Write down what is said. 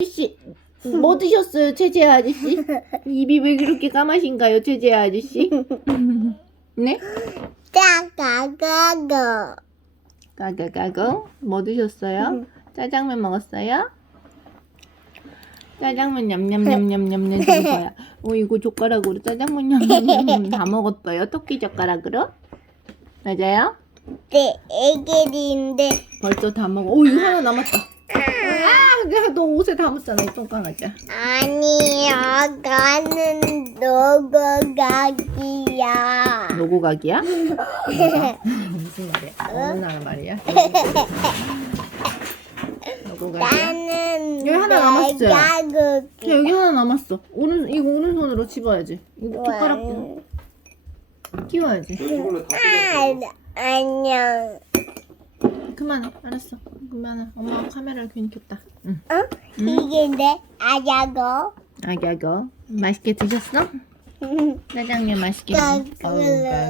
아저씨 뭐 드셨어요 최재아 아저씨? 입이 왜 그렇게 까마신가요 최재아 아저씨? 네? 까까까고 뭐 드셨어요? 짜장면 먹었어요? 짜장면 냠냠냠냠냠냠 드세요. 어 이거 젓가락으로 짜장면 냠냠냠 다 먹었어요. 토끼 젓가락으로? 맞아요? 네, 애기인데. 벌써 다 먹어. 오 이거 하나 남았다. 아, 내가 너 옷에 담았잖아 이 똥강아지야. 아니요, 나는 노고각이야. 노고각이야? 무슨 말이야? 어느 나라 말이야? 나는 여기 하나 남았어요. 야. 여기 하나 남았어. 오른 이거 오른손으로 집어야지. 이거 젓가락 끼워야지. 아, 안녕. 그만해. 알았어. 그만해. 엄마가 카메라를 괜히 켰다. 응. 어? 이게 내. 아기 아기. 맛있게 드셨어? 짜장면 맛있게. 나 먹- 어우.